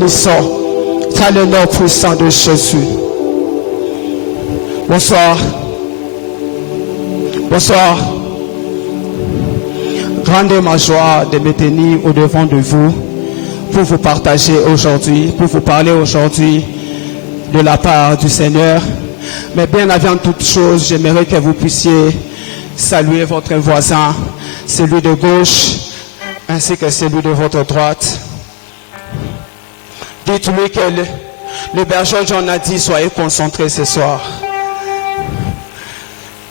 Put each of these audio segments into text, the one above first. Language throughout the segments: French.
bénissons dans le nom puissant de Jésus. Bonsoir. Bonsoir. Grande est ma joie de me tenir au devant de vous pour vous partager aujourd'hui, pour vous parler aujourd'hui de la part du Seigneur. Mais bien avant toute chose, j'aimerais que vous puissiez saluer votre voisin, celui de gauche, ainsi que celui de votre droite. Dites-lui que le berger John a dit, soyez concentrés ce soir.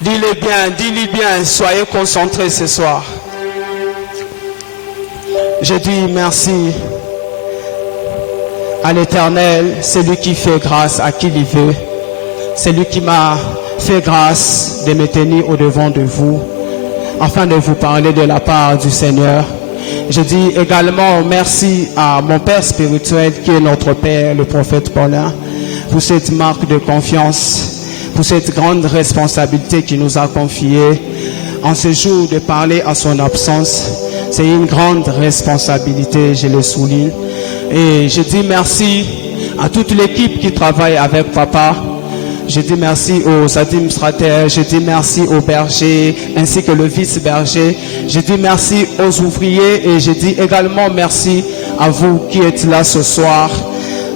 Dis-lui bien, soyez concentrés ce soir. Je dis merci à l'Éternel, celui qui fait grâce à qui il veut. Celui qui m'a fait grâce de me tenir au devant de vous, afin de vous parler de la part du Seigneur. Je dis également merci à mon Père spirituel qui est notre Père, le prophète Paulin, pour cette marque de confiance, pour cette grande responsabilité qu'il nous a confiée en ce jour de parler à son absence. C'est une grande responsabilité, je le souligne. Et je dis merci à toute l'équipe qui travaille avec Papa. Je dis merci aux administrateurs, je dis merci aux bergers ainsi que le vice-berger. Je dis merci aux ouvriers et je dis également merci à vous qui êtes là ce soir.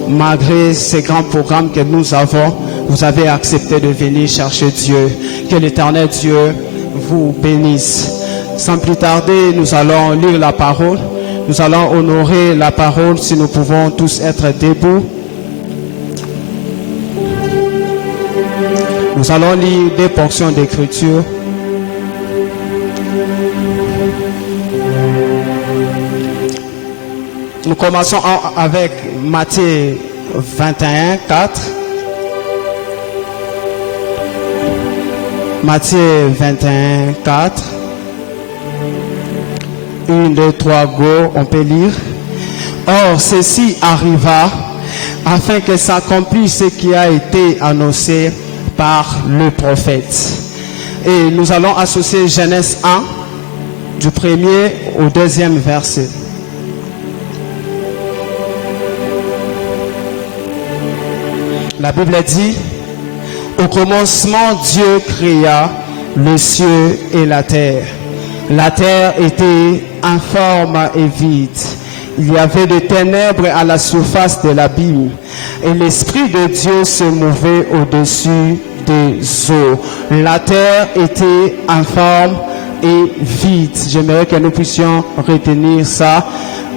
Malgré ces grands programmes que nous avons, vous avez accepté de venir chercher Dieu. Que l'Éternel Dieu vous bénisse. Sans plus tarder, nous allons lire la parole. Nous allons honorer la parole si nous pouvons tous être debout. Nous allons lire des portions d'écriture. Nous commençons avec Matthieu 21, 4. Matthieu 21, 4. 1, 2, 3, go, on peut lire. Or, ceci arriva afin que s'accomplisse ce qui a été annoncé par le prophète. Et nous allons associer Genèse 1, du premier au deuxième verset. La Bible dit, au commencement, Dieu créa le ciel et la terre. La terre était informe et vide. Il y avait des ténèbres à la surface de l'abîme. Et l'Esprit de Dieu se mouvait au-dessus des eaux. La terre était informe et vide. J'aimerais que nous puissions retenir ça.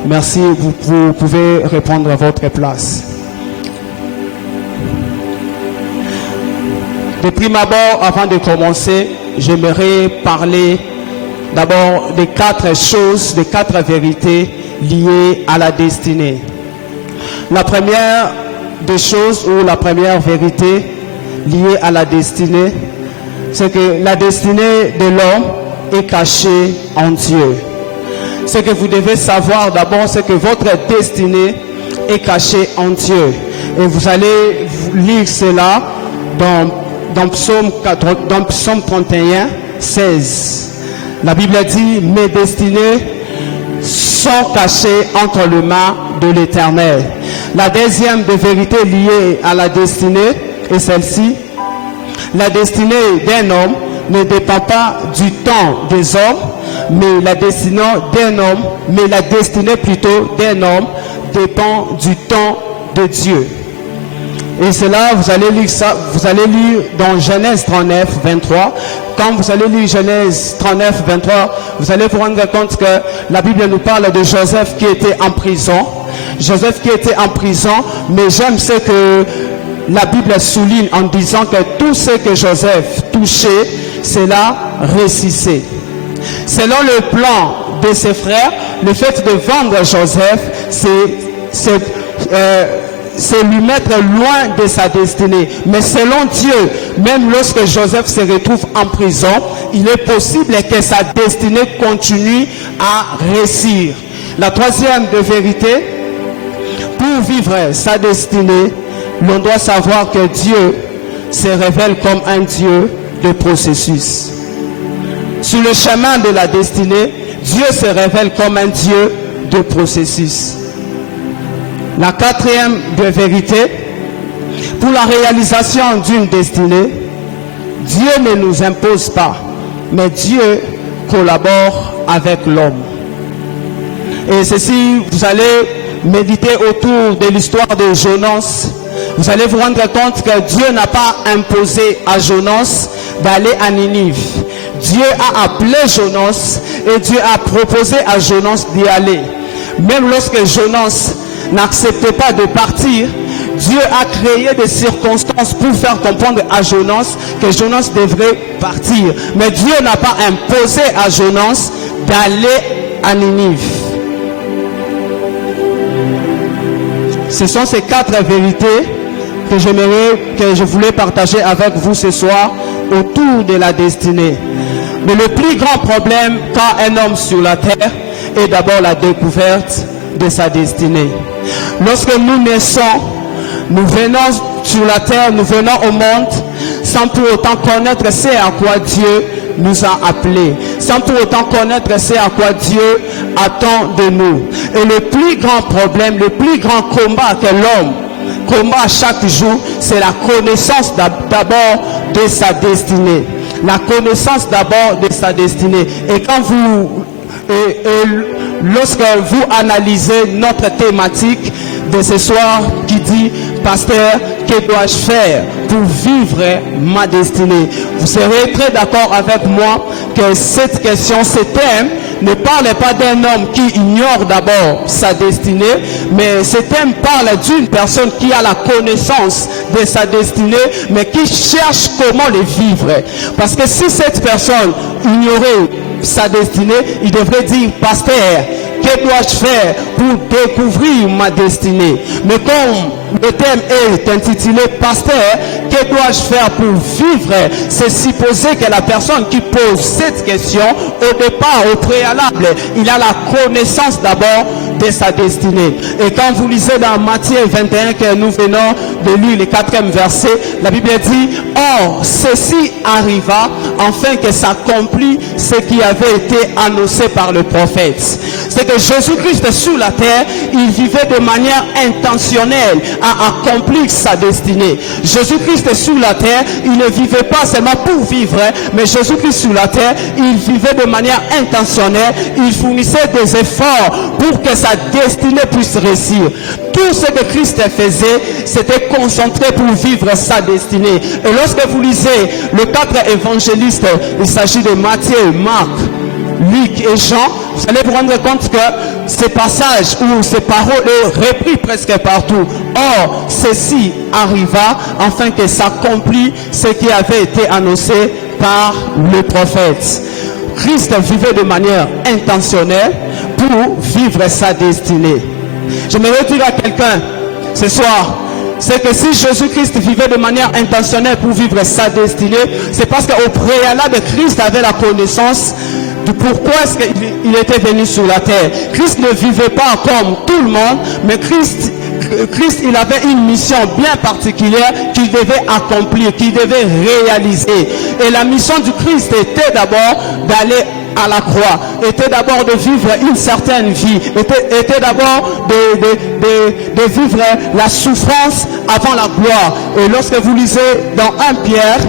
Merci, vous pouvez répondre à votre place. De prime abord, avant de commencer, j'aimerais parler d'abord des 4 choses, des 4 vérités liées à la destinée. La première des choses, ou la première vérité liée à la destinée, c'est que la destinée de l'homme est cachée en Dieu. Ce que vous devez savoir d'abord, c'est que votre destinée est cachée en Dieu. Et vous allez lire cela dans Psaume 31, 16. La Bible dit, mes destinées sont cachées entre les mains de l'Éternel. La deuxième des vérités liées à la destinée est celle-ci. La destinée d'un homme ne dépend pas du temps des hommes, mais la destinée plutôt d'un homme dépend du temps de Dieu. Et cela, vous allez lire ça, vous allez lire dans Genèse 39, 23. Quand vous allez lire Genèse 39, 23, vous allez vous rendre compte que la Bible nous parle de Joseph qui était en prison. Joseph qui était en prison, mais j'aime ce que la Bible souligne en disant que tout ce que Joseph touchait, cela réussissait. Selon le plan de ses frères, le fait de vendre Joseph, c'est lui mettre loin de sa destinée. Mais selon Dieu, même lorsque Joseph se retrouve en prison, il est possible que sa destinée continue à réussir. La troisième de vérité, pour vivre sa destinée, l'on doit savoir que Dieu se révèle comme un Dieu de processus. Sur le chemin de la destinée, Dieu se révèle comme un Dieu de processus. La quatrième de vérité, pour la réalisation d'une destinée, Dieu ne nous impose pas, mais Dieu collabore avec l'homme. Et ceci, vous allez méditer autour de l'histoire de Jonas. Vous allez vous rendre compte que Dieu n'a pas imposé à Jonas d'aller à Ninive. Dieu a appelé Jonas et Dieu a proposé à Jonas d'y aller. Même lorsque Jonas n'acceptait pas de partir, Dieu a créé des circonstances pour faire comprendre à Jonas que Jonas devrait partir. Mais Dieu n'a pas imposé à Jonas d'aller à Ninive. Ce sont ces 4 vérités que je voulais partager avec vous ce soir autour de la destinée. Mais le plus grand problème qu'a un homme sur la terre est d'abord la découverte de sa destinée. Lorsque nous naissons, nous venons sur la terre, nous venons au monde sans pour autant connaître ce à quoi Dieu nous a appelés, sans pour autant connaître ce à quoi Dieu attend de nous. Et le plus grand problème, le plus grand combat que l'homme combat chaque jour, c'est la connaissance d'abord de sa destinée. La connaissance d'abord de sa destinée. Et quand lorsque vous analysez notre thématique de ce soir qui dit « Pasteur, que dois-je faire pour vivre ma destinée ?» Vous serez très d'accord avec moi que cette question, ce thème, ne parle pas d'un homme qui ignore d'abord sa destinée, mais ce thème parle d'une personne qui a la connaissance de sa destinée, mais qui cherche comment le vivre. Parce que si cette personne ignorait sa destinée, il devrait dire « Pasteur, que dois-je faire pour découvrir ma destinée ?» Mais comme le thème est intitulé « Pasteur, que dois-je faire pour vivre ?» c'est supposé que la personne qui pose cette question, au départ, au préalable, il a la connaissance d'abord de sa destinée. Et quand vous lisez dans Matthieu 21, que nous venons de lire le 4e verset, la Bible dit « Or, ceci arriva afin que s'accomplisse ce qui avait été annoncé par le prophète. » C'est que Jésus-Christ sur la terre, il vivait de manière intentionnelle à accomplir sa destinée. Jésus-Christ sur la terre, il ne vivait pas seulement pour vivre, mais Jésus-Christ sur la terre, il vivait de manière intentionnelle, il fournissait des efforts pour que sa destinée puisse réussir. Tout ce que Christ faisait, c'était concentré pour vivre sa destinée. Et lorsque vous lisez les 4 évangélistes, il s'agit de Matthieu, Marc, Luc et Jean, vous allez vous rendre compte que ces passages ou ces paroles sont repris presque partout. Or, ceci arriva afin que s'accomplisse ce qui avait été annoncé par le prophète. Christ vivait de manière intentionnelle pour vivre sa destinée. J'aimerais dire à quelqu'un ce soir, c'est que si Jésus-Christ vivait de manière intentionnelle pour vivre sa destinée, c'est parce qu'au préalable, Christ avait la connaissance de pourquoi est-ce qu'il était venu sur la terre. Christ ne vivait pas comme tout le monde, mais Christ, il avait une mission bien particulière qu'il devait accomplir, qu'il devait réaliser. Et la mission du Christ était d'abord d'aller à la croix, était d'abord de vivre une certaine vie, était d'abord de vivre la souffrance avant la gloire. Et lorsque vous lisez dans 1 Pierre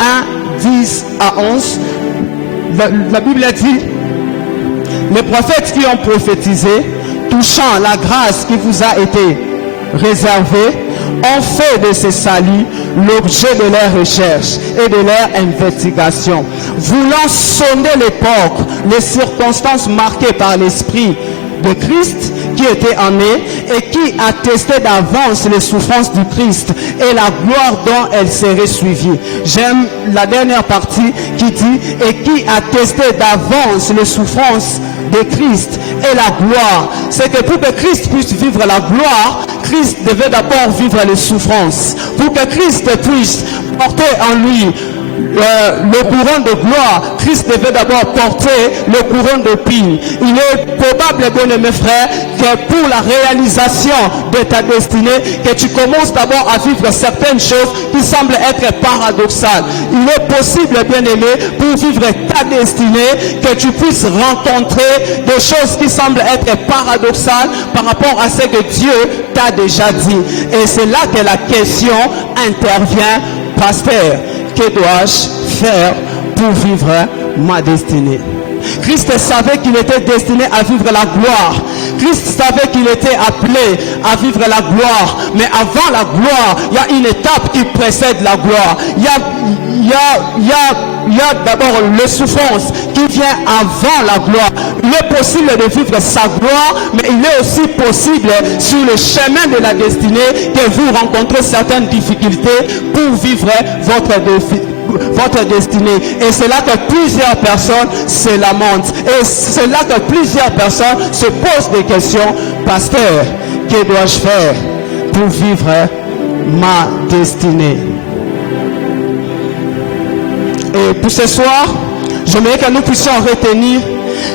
1, 10 à 11, la Bible dit: les prophètes qui ont prophétisé touchant la grâce qui vous a été réservée ont fait de ce salut l'objet de leurs recherches et de leur investigation, voulant sonder l'époque, les circonstances marquées par l'Esprit de Christ qui était en eux et qui attestait d'avance les souffrances du Christ et la gloire dont elles seraient suivies. J'aime la dernière partie qui dit et qui attestait d'avance les souffrances de Christ et la gloire. C'est que pour que Christ puisse vivre la gloire, Christ devait d'abord vivre les souffrances. Pour que Christ puisse porter en lui le couronne de gloire, Christ devait d'abord porter le couronne d'épines. Il est probable, bien mes frères, que pour la réalisation de ta destinée, que tu commences d'abord à vivre certaines choses qui semblent être paradoxales. Il est possible, bien aimé, pour vivre ta destinée, que tu puisses rencontrer des choses qui semblent être paradoxales par rapport à ce que Dieu t'a déjà dit. Et c'est là que la question intervient, pasteur, que dois-je faire pour vivre ma destinée? Christ savait qu'il était destiné à vivre la gloire. Christ savait qu'il était appelé à vivre la gloire. Mais avant la gloire, il y a une étape qui précède la gloire. Il y a d'abord la souffrance qui vient avant la gloire. Il est possible de vivre sa gloire, mais il est aussi possible sur le chemin de la destinée que vous rencontrez certaines difficultés pour vivre votre destinée. Et c'est là que plusieurs personnes se lamentent. Et c'est là que plusieurs personnes se posent des questions. Pasteur, que dois-je faire pour vivre ma destinée? Et pour ce soir, j'aimerais que nous puissions retenir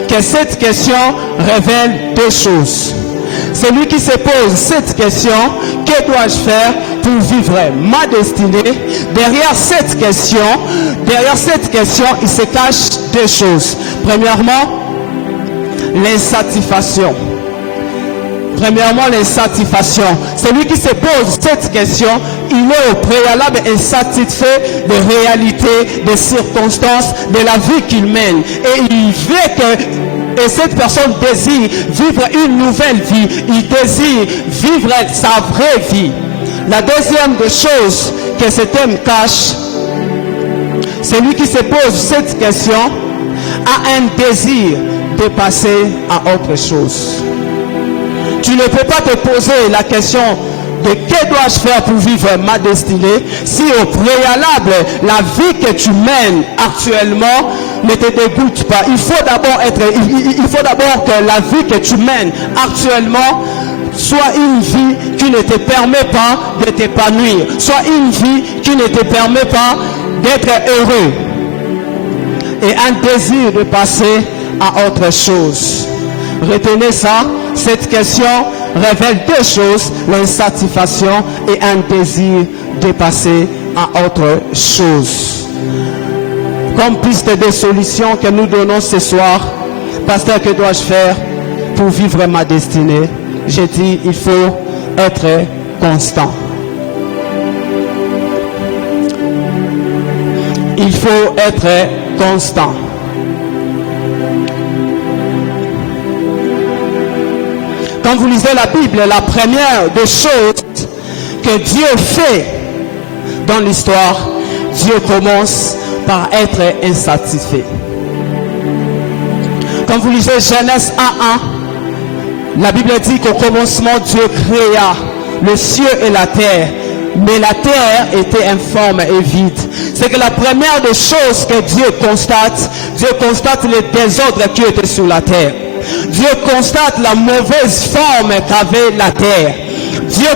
que cette question révèle deux choses. Celui qui se pose cette question, que dois-je faire pour vivre ma destinée? Derrière cette question, il se cache deux choses. Premièrement, l'insatisfaction. Celui qui se pose cette question, il est au préalable insatisfait des réalités, des circonstances, de la vie qu'il mène. Et il veut que cette personne désire vivre une nouvelle vie. Il désire vivre sa vraie vie. La deuxième des choses que ce thème cache, celui qui se pose cette question a un désir de passer à autre chose. Tu ne peux pas te poser la question de que dois-je faire pour vivre ma destinée si au préalable la vie que tu mènes actuellement ne te dégoûte pas. Il faut d'abord que la vie que tu mènes actuellement soit une vie qui ne te permet pas de t'épanouir, soit une vie qui ne te permet pas d'être heureux, et un désir de passer à autre chose. Retenez ça, cette question révèle deux choses, l'insatisfaction et un désir de passer à autre chose. Comme piste de solution que nous donnons ce soir, pasteur, que dois-je faire pour vivre ma destinée? J'ai dit, il faut être constant. Il faut être constant. Quand vous lisez la Bible, la première des choses que Dieu fait dans l'histoire, Dieu commence par être insatisfait. Quand vous lisez Genèse 1:1, la Bible dit qu'au commencement, Dieu créa le ciel et la terre, mais la terre était informe et vide. C'est que la première des choses que Dieu constate le désordre qui était sur la terre. Dieu constate la mauvaise forme qu'avait la terre. Dieu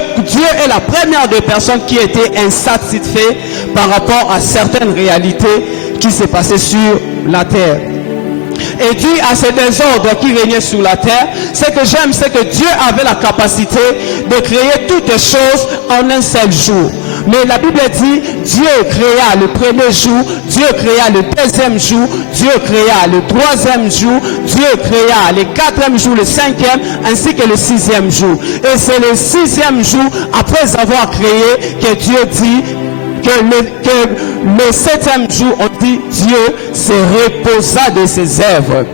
est la première des personnes qui était insatisfait par rapport à certaines réalités qui se passaient sur la terre. Et dû à ce désordre qui régnait sur la terre, ce que j'aime, c'est que Dieu avait la capacité de créer toutes choses en un seul jour. Mais la Bible dit, Dieu créa le premier jour, Dieu créa le deuxième jour, Dieu créa le troisième jour, Dieu créa le quatrième jour, le cinquième, ainsi que le sixième jour. Et c'est le sixième jour, après avoir créé, que Dieu dit que le septième jour, on dit, Dieu se reposa de ses œuvres.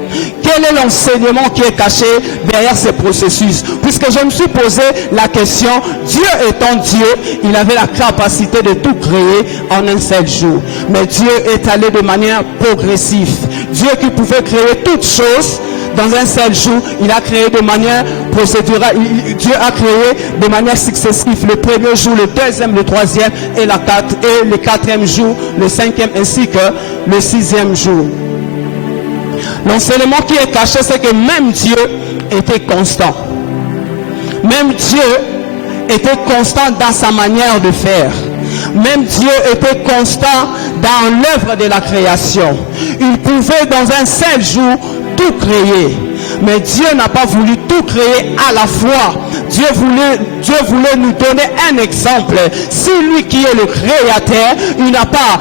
Quel est l'enseignement qui est caché derrière ce processus? Puisque je me suis posé la question, Dieu étant Dieu, il avait la capacité de tout créer en un seul jour. Mais Dieu est allé de manière progressive. Dieu qui pouvait créer toutes choses dans un seul jour, il a créé de manière procédurale. Dieu a créé de manière successive le premier jour, le deuxième, le troisième et le quatrième jour, le cinquième ainsi que le sixième jour. L'enseignement qui est caché, c'est que même Dieu était constant. Même Dieu était constant dans sa manière de faire. Même Dieu était constant dans l'œuvre de la création. Il pouvait dans un seul jour tout créer. Mais Dieu n'a pas voulu tout créer à la fois. Dieu voulait nous donner un exemple. C'est lui qui est le créateur. Il n'a pas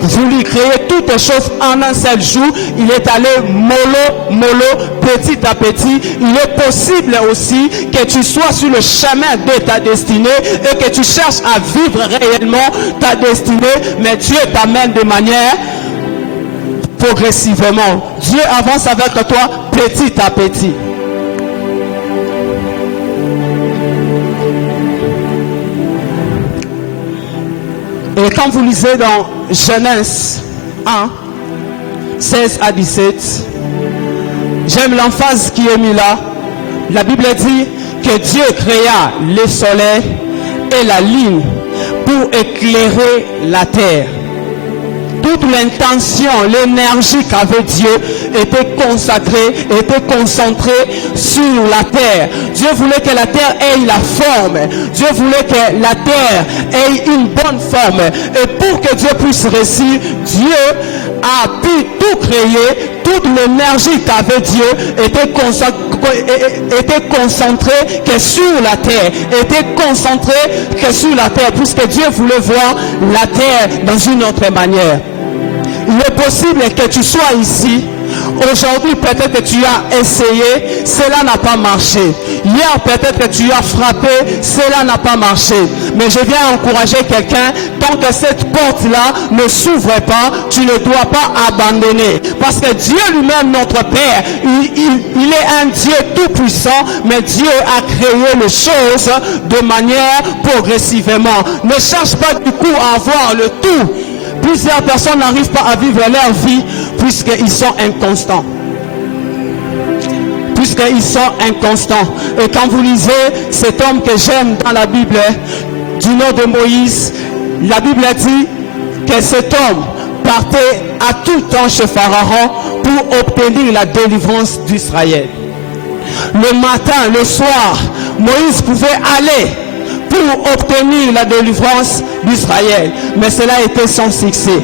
voulu créer toutes les choses en un seul jour. Il est allé mollo, petit à petit. Il est possible aussi que tu sois sur le chemin de ta destinée et que tu cherches à vivre réellement ta destinée. Mais Dieu t'amène de manière progressivement. Dieu avance avec toi petit à petit. Et quand vous lisez dans Genèse 1, 16 à 17, j'aime l'emphase qui est mise là. La Bible dit que Dieu créa le soleil et la lune pour éclairer la terre. Toute l'intention, l'énergie qu'avait Dieu était consacrée, était concentrée sur la terre. Dieu voulait que la terre ait la forme. Dieu voulait que la terre ait une bonne forme. Et pour que Dieu puisse réussir, Dieu a pu tout créer. Toute l'énergie qu'avait Dieu était concentrée que sur la terre. Était concentrée que sur la terre. Puisque Dieu voulait voir la terre dans une autre manière. Il est possible que tu sois ici. Aujourd'hui, peut-être que tu as essayé, cela n'a pas marché. Hier, peut-être que tu as frappé, cela n'a pas marché. Mais je viens encourager quelqu'un, tant que cette porte-là ne s'ouvre pas, tu ne dois pas abandonner. Parce que Dieu lui-même, notre Père, il est un Dieu tout-puissant, mais Dieu a créé les choses de manière progressivement. Ne cherche pas du coup à avoir le tout. Plusieurs personnes n'arrivent pas à vivre leur vie puisqu'ils sont inconstants. Puisqu'ils sont inconstants. Et quand vous lisez cet homme que j'aime dans la Bible, du nom de Moïse, la Bible dit que cet homme partait à tout temps chez Pharaon pour obtenir la délivrance d'Israël. Le matin, le soir, Moïse pouvait aller pour obtenir la délivrance d'Israël. Mais cela était sans succès.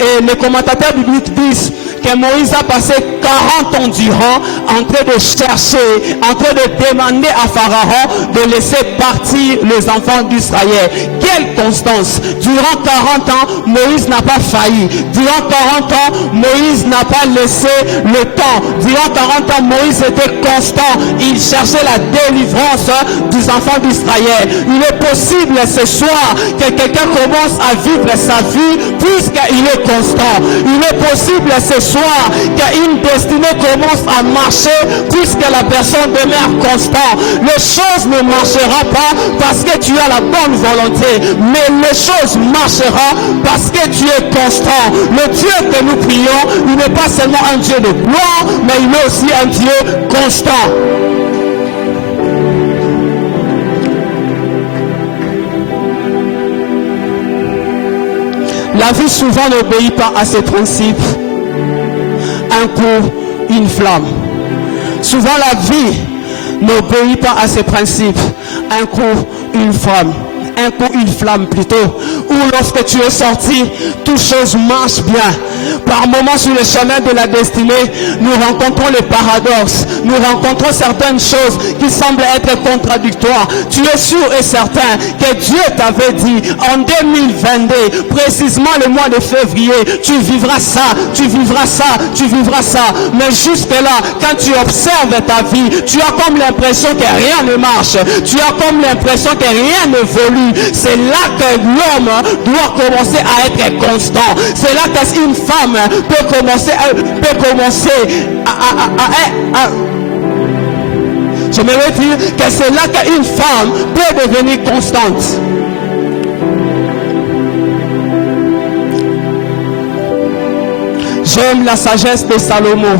Et les commentateurs bibliques disent que Moïse a passé 40 ans durant en train de chercher, en train de demander à Pharaon de laisser partir les enfants d'Israël. Quelle constance! Durant 40 ans, Moïse n'a pas failli. Durant 40 ans, Moïse n'a pas laissé le temps. Durant 40 ans, Moïse était constant. Il cherchait la délivrance des enfants d'Israël. Il est possible ce soir que quelqu'un commence à vivre sa vie puisqu'il est constant. Il est possible ce soir qu'une destinée commence à marcher puisque la personne demeure constant. Les choses ne marcheront pas parce que tu as la bonne volonté, mais les choses marcheront parce que tu es constant. Le Dieu que nous prions, il n'est pas seulement un Dieu de gloire, mais il est aussi un Dieu constant. La vie souvent n'obéit pas à ses principes. Un coup, une flamme. Souvent la vie n'obéit pas à ses principes. Un coup, une flamme. Un coup, une flamme plutôt. Ou lorsque tu es sorti, toutes choses marchent bien. Par moments sur le chemin de la destinée, nous rencontrons les paradoxes. Nous rencontrons certaines choses qui semblent être contradictoires. Tu es sûr et certain que Dieu t'avait dit en 2022, précisément le mois de février, tu vivras ça, tu vivras ça, tu vivras ça. Mais jusque là, quand tu observes ta vie, tu as comme l'impression que rien ne marche. Tu as comme l'impression que rien n'évolue. C'est là que l'homme doit commencer à être constant. C'est là qu'une femme peut commencer à j'aimerais dire que c'est là qu'une femme peut devenir constante. J'aime la sagesse de Salomon.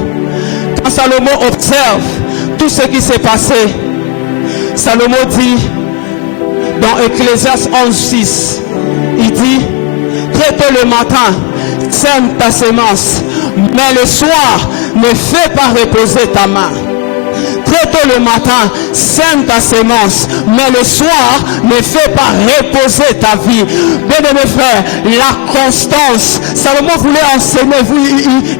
Quand Salomon observe tout ce qui s'est passé, Salomon dit dans Ecclésiaste 11:6, il dit: très tôt le matin, sème ta semence, mais le soir, ne fais pas reposer ta main. Très très tôt le matin, sème ta sémence, mais le soir, ne fais pas reposer ta vie. Bien-aimés frères, la constance. Salomon voulait enseigner,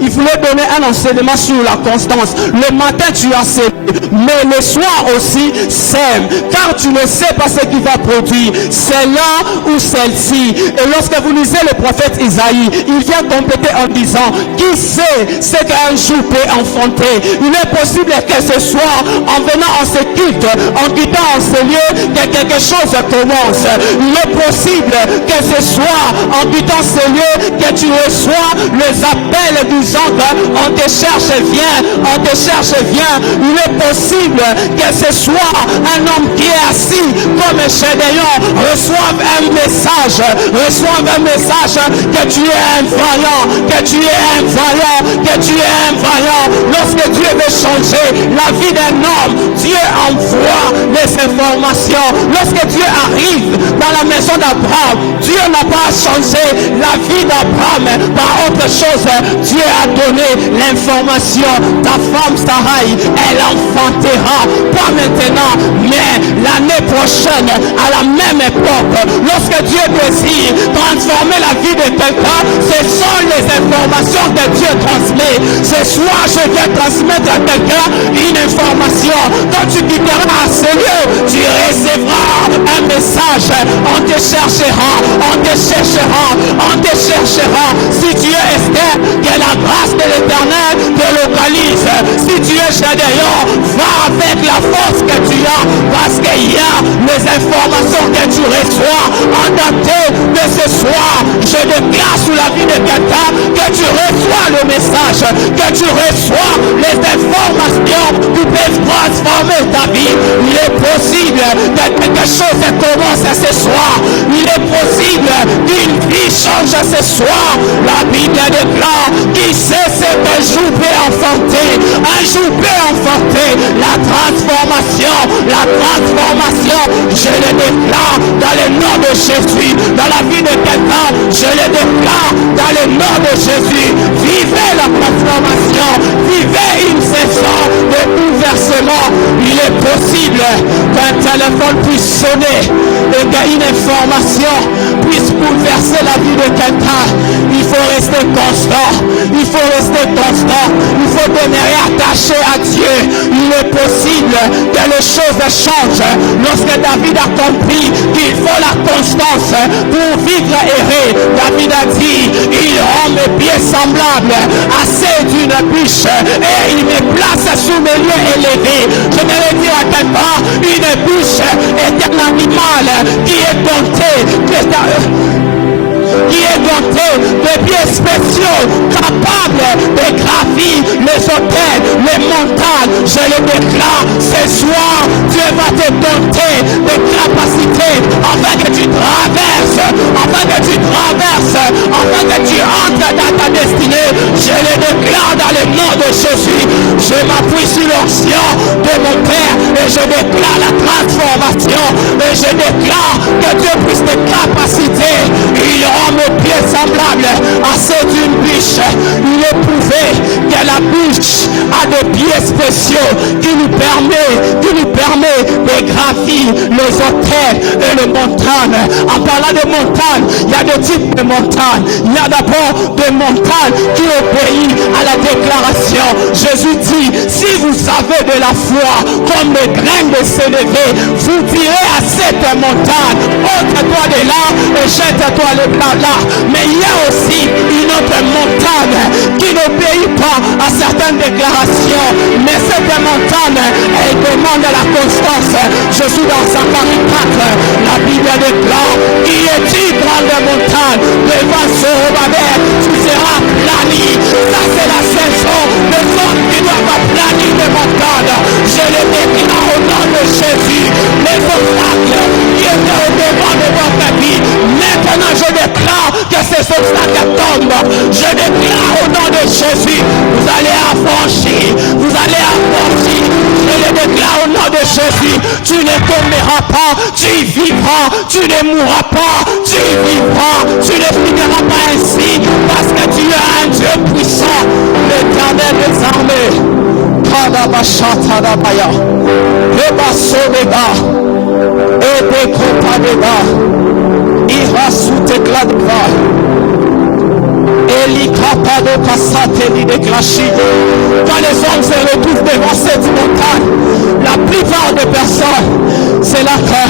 il voulait donner un enseignement sur la constance. Le matin, tu as sémé, mais le soir aussi, sème, car tu ne sais pas ce qui va produire. C'est là ou celle-ci. Et lorsque vous lisez le prophète Isaïe, il vient compléter en disant, qui sait ce qu'un jour peut enfanter. Il est possible que ce soir, en venant en ce culte, en quittant en ce lieu, que quelque chose commence. Il est possible que ce soir, en quittant ce lieu, que tu reçois les appels du ange, on te cherche, viens, on te cherche, viens. Il est possible que ce soir, un homme qui est assis comme Gédéon reçoive un message que tu es un vaillant, que tu es un vaillant, que tu es un vaillant. Lorsque Dieu veut changer la vie d'un homme, Dieu envoie les informations. Lorsque Dieu arrive dans la maison d'Abraham, Dieu n'a pas changé la vie d'Abraham par autre chose. Dieu a donné l'information. Ta femme Sarai, elle enfantera, pas maintenant, mais l'année prochaine, à la même époque. Lorsque Dieu désire transformer la vie de quelqu'un, ce sont les informations que Dieu transmet. Ce soir, je viens transmettre à quelqu'un une information. Quand tu quitteras ce lieu, tu recevras un message. On te cherchera, on te cherchera, on te cherchera. Si tu es Esther, que la grâce de l'Éternel te localise. Si tu es Gédéon, va avec la force que tu as, parce qu'il y a les informations que tu reçois en daté de ce soir. Je déclare sous la vie de quelqu'un que tu reçois le message, que tu reçois les informations qui peuvent transformer ta vie. Il est possible que quelque chose commence ce soir. Il est possible qu'une vie change ce soir. La Bible déclare qui sait ce qu'un jour peut enfanter. Un jour peut enfanter la transformation. La transformation, je le déclare dans le nom de Jésus. Dans la vie de quelqu'un, je le déclare dans le nom de Jésus. Vivez la transformation. Vivez une saison de bouleversement. Il est possible qu'un téléphone puisse sonner et qu'une information puisse bouleverser la vie de quelqu'un. Il faut rester constant. Il faut rester constant. Il faut demeurer attaché à Dieu. Il est possible que les choses changent. Lorsque David a compris qu'il faut la constance pour vivre erré, David a dit, il rend mes pieds semblables à ceux d'une biche et il me place sous mes lieux élevés. Je vais dire à quelqu'un, une biche est un animal qui est dompté, de pieds spéciaux, capables de gravir les hôtels, les montagnes. Je le déclare, ce soir, Dieu va te doter de capacités afin que tu traverses, afin que tu entres dans ta destinée. Je le déclare dans le nom de Jésus. Je m'appuie sur l'onction de mon Père et je déclare la transformation et je déclare que Dieu puisse te capaciter. Il rend mes pieds semblables à ceux d'une biche. Il est prouvé que la biche a des pieds spéciaux qui nous permet de gravir les hôtels et les montagnes. En parlant de montagnes, il y a deux types de montagnes. Il y a d'abord des montagnes qui obéissent à la déclaration. Jésus dit, si vous avez de la foi comme les graines de s'élever, vous direz à cette montagne, ôte-toi de là et jette-toi là. Mais il y a aussi une autre montagne qui n'obéit pas à certaines déclarations. Mais cette montagne, elle demande la constance. Je suis dans Zacharie 4. La Bible déclare, qui est-tu grande montagne devant Zorobabel, tu seras plani. Ça c'est la saison de l'homme qui doit pas planifier de montagne. Je le déclare au nom de Jésus. Les obstacles qui étaient au devant de votre vie, maintenant je déclare que ces obstacles tombent. Je déclare au nom de Jésus, vous allez affranchir, vous allez affranchir. Je le déclare au nom de Jésus, tu ne tomberas pas, tu vivras, tu ne mourras pas, tu vivras, tu ne finiras pas ainsi, parce que tu es un Dieu puissant, l'Éternel des armées. Kadabashatarabaya. Rebasodega. Edekopadega. Irasutekladeva. Quand les hommes se retrouvent devant cette montagne, la plupart des personnes, c'est là que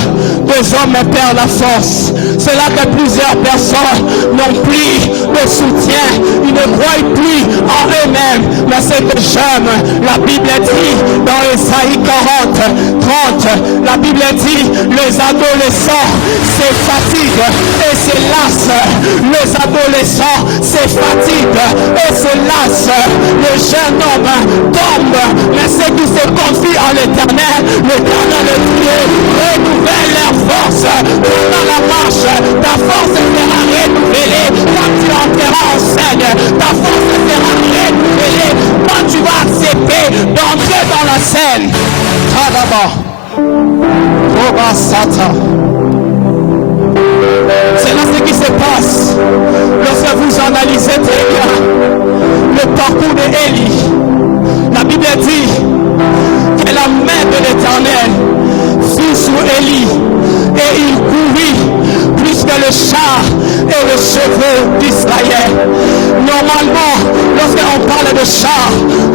des hommes perdent la force. C'est là que plusieurs personnes n'ont plus de soutien. Ils ne croient plus en eux-mêmes. Mais ce que j'aime, la Bible dit dans Ésaïe 30, la Bible dit, les adolescents se fatiguent et se lassent. Les adolescents se fatiguent et se lassent. Les jeunes hommes tombent. Mais ceux qui se confient en l'Éternel, l'Éternel est Dieu, renouvelle leur force dans la marche. Ta force sera renouvelée quand tu entreras en scène. Ta force sera renouvelée quand tu vas accepter d'entrer dans la scène. C'est là ce qui se passe lorsque vous analysez très bien le parcours d'Élie. La Bible dit que la main de l'Éternel fut sur Élie et il courut plus que le char et le chevaux d'Israël. Normalement, lorsqu'on parle de char,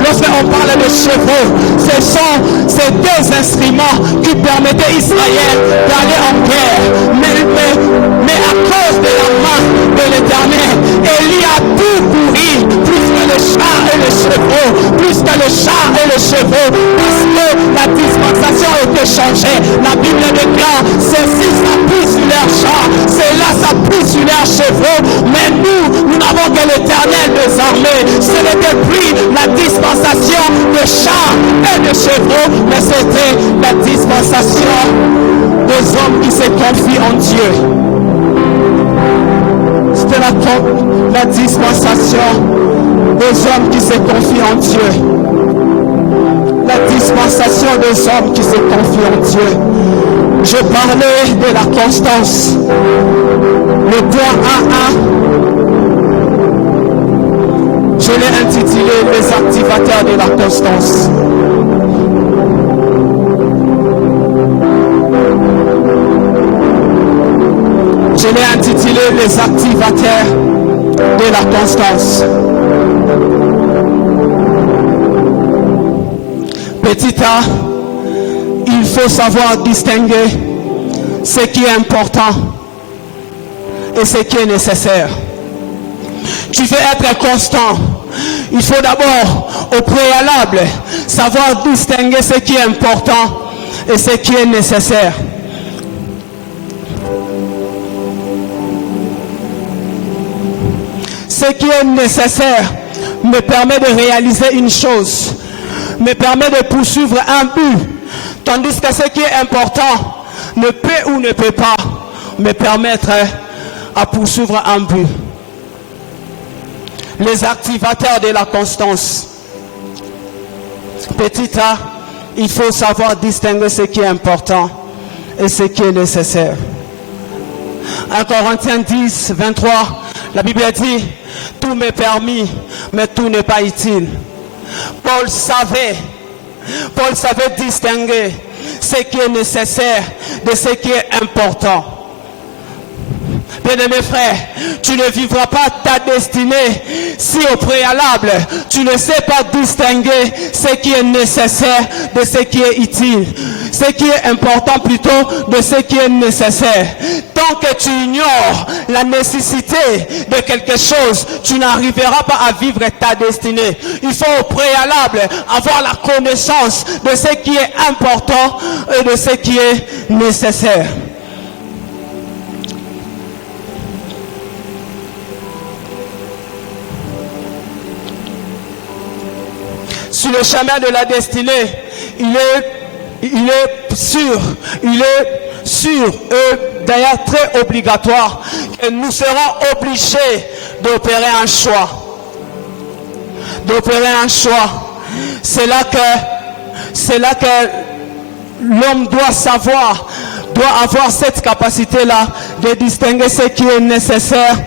lorsqu'on parle de chevaux, ce sont ces deux instruments qui permettaient Israël d'aller en guerre. Mais à cause de la main de l'Éternel, Élie a tout couru plus que le char et le chevaux, plus que le char et le chevaux, parce que la dispensation a été changée. La Bible déclare, ceux-ci s'appuient sur leur char, ceux-là s'appuient sur leurs chevaux, mais nous n'avons que l'Éternel des armées. Ce n'était plus la dispensation de chars et de chevaux, mais c'était la dispensation des hommes qui se confient en Dieu. C'était la dispensation des hommes qui se confient en Dieu. La dispensation des hommes qui se confient en Dieu. Je parlais de la constance. Le point 1.1, je l'ai intitulé les activateurs de la constance. Je l'ai intitulé les activateurs de la constance. Petit A, il faut savoir distinguer ce qui est important et ce qui est nécessaire. Tu veux être constant, il faut d'abord, au préalable, savoir distinguer ce qui est important et ce qui est nécessaire. Ce qui est nécessaire me permet de réaliser une chose, me permet de poursuivre un but, tandis que ce qui est important ne peut ou ne peut pas me permettre à poursuivre un but. Les activateurs de la constance. Petit A, il faut savoir distinguer ce qui est important et ce qui est nécessaire. 1 Corinthiens 10, 23, la Bible dit, tout m'est permis, mais tout n'est pas utile. Paul savait distinguer ce qui est nécessaire de ce qui est important. Bien-aimé frère, tu ne vivras pas ta destinée si au préalable tu ne sais pas distinguer ce qui est nécessaire de ce qui est utile, ce qui est important plutôt de ce qui est nécessaire. Tant que tu ignores la nécessité de quelque chose, tu n'arriveras pas à vivre ta destinée. Il faut au préalable avoir la connaissance de ce qui est important et de ce qui est nécessaire. Sur le chemin de la destinée, il est sûr et d'ailleurs très obligatoire que nous serons obligés d'opérer un choix. C'est là que l'homme doit avoir cette capacité-là de distinguer ce qui est nécessaire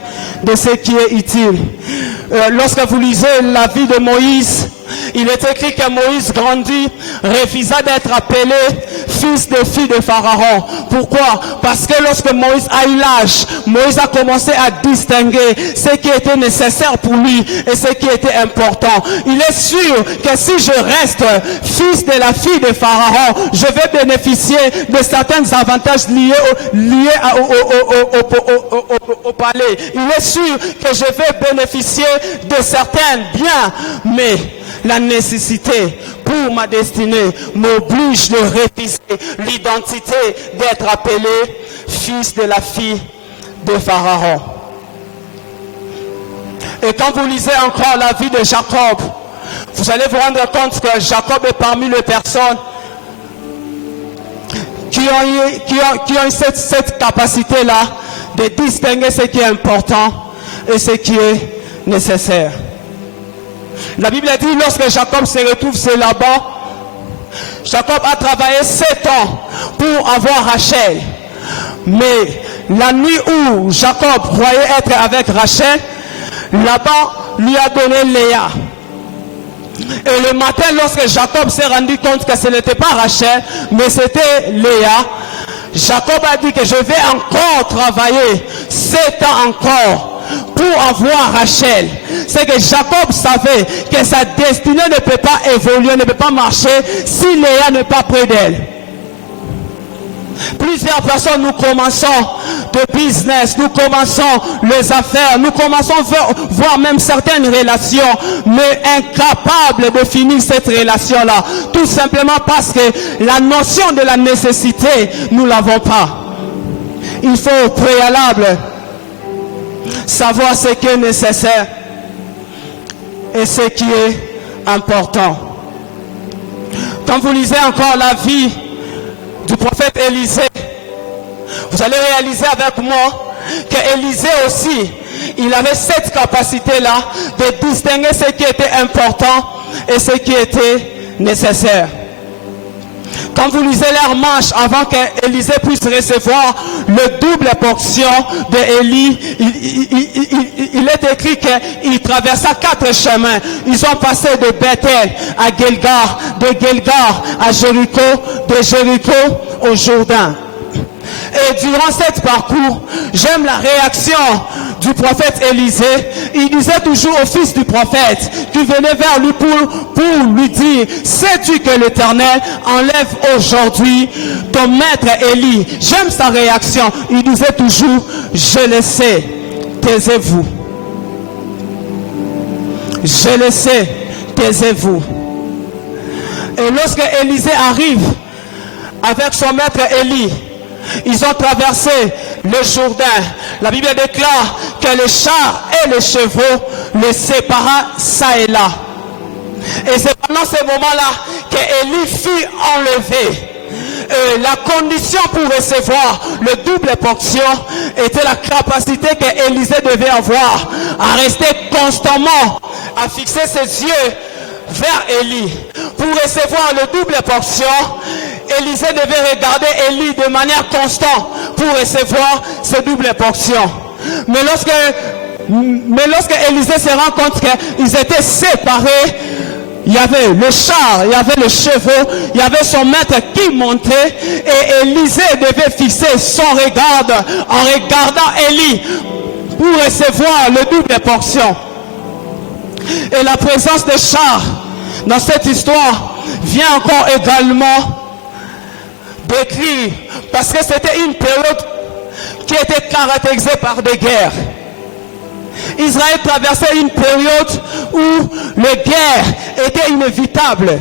de ce qui est utile. Lorsque vous lisez la vie de Moïse, il est écrit que Moïse grandit, refusa d'être appelé fils de fille de Pharaon. Pourquoi? Parce que lorsque Moïse a eu l'âge, Moïse a commencé à distinguer ce qui était nécessaire pour lui et ce qui était important. Il est sûr que si je reste fils de la fille de Pharaon, je vais bénéficier de certains avantages liés au palais. Il est sûr que je vais bénéficier de certains biens, mais la nécessité pour ma destinée m'oblige de refuser l'identité d'être appelé fils de la fille de Pharaon. Et quand vous lisez encore la vie de Jacob, vous allez vous rendre compte que Jacob est parmi les personnes qui ont cette capacité-là de distinguer ce qui est important et ce qui est nécessaire. La Bible dit, lorsque Jacob se retrouve sur Laban, Jacob a travaillé 7 ans pour avoir Rachel. Mais la nuit où Jacob croyait être avec Rachel, Laban lui a donné Léa. Et le matin, lorsque Jacob s'est rendu compte que ce n'était pas Rachel, mais c'était Léa, Jacob a dit que je vais encore travailler 7 ans encore pour avoir Rachel. C'est que Jacob savait que sa destinée ne peut pas évoluer, ne peut pas marcher si Léa n'est pas près d'elle. Plusieurs personnes, nous commençons de business, nous commençons les affaires, nous commençons à voir même certaines relations, mais incapables de finir cette relation-là. Tout simplement parce que la notion de la nécessité, nous ne l'avons pas. Il faut au préalable savoir ce qui est nécessaire et ce qui est important. Quand vous lisez encore la vie du prophète Élisée, vous allez réaliser avec moi que Élisée aussi, il avait cette capacité-là de distinguer ce qui était important et ce qui était nécessaire. Quand vous lisez leur marche avant qu'Élisée puisse recevoir le double portion d'Élie, il est écrit qu'il traversa 4 chemins. Ils ont passé de Bethel à Gilgal, de Gilgal à Jéricho, de Jéricho au Jourdain. Et durant ce parcours, j'aime la réaction du prophète Élisée. Il disait toujours au fils du prophète qui venait vers lui pour lui dire, sais-tu que l'Éternel enlève aujourd'hui ton maître Élie? J'aime sa réaction. Il disait toujours, je le sais, taisez-vous. Je le sais, taisez-vous. Et lorsque Élisée arrive avec son maître Élie, ils ont traversé le Jourdain. La Bible déclare que les chars et les chevaux les sépara ça et là. Et c'est pendant ce moment-là qu'Élie fut enlevé. La condition pour recevoir le double portion était la capacité qu'Élisée devait avoir à rester constamment, à fixer ses yeux vers Élie. Pour recevoir le double portion, Élisée devait regarder Élie de manière constante pour recevoir ce double portion. Mais lorsque Élisée se rend compte qu'ils étaient séparés, il y avait le char, il y avait le chevaux, il y avait son maître qui montait et Élisée devait fixer son regard en regardant Élie pour recevoir le double portion. Et la présence de char dans cette histoire vient encore également décrire parce que c'était une période qui était caractérisée par des guerres. Israël traversait une période où les guerres étaient inévitables.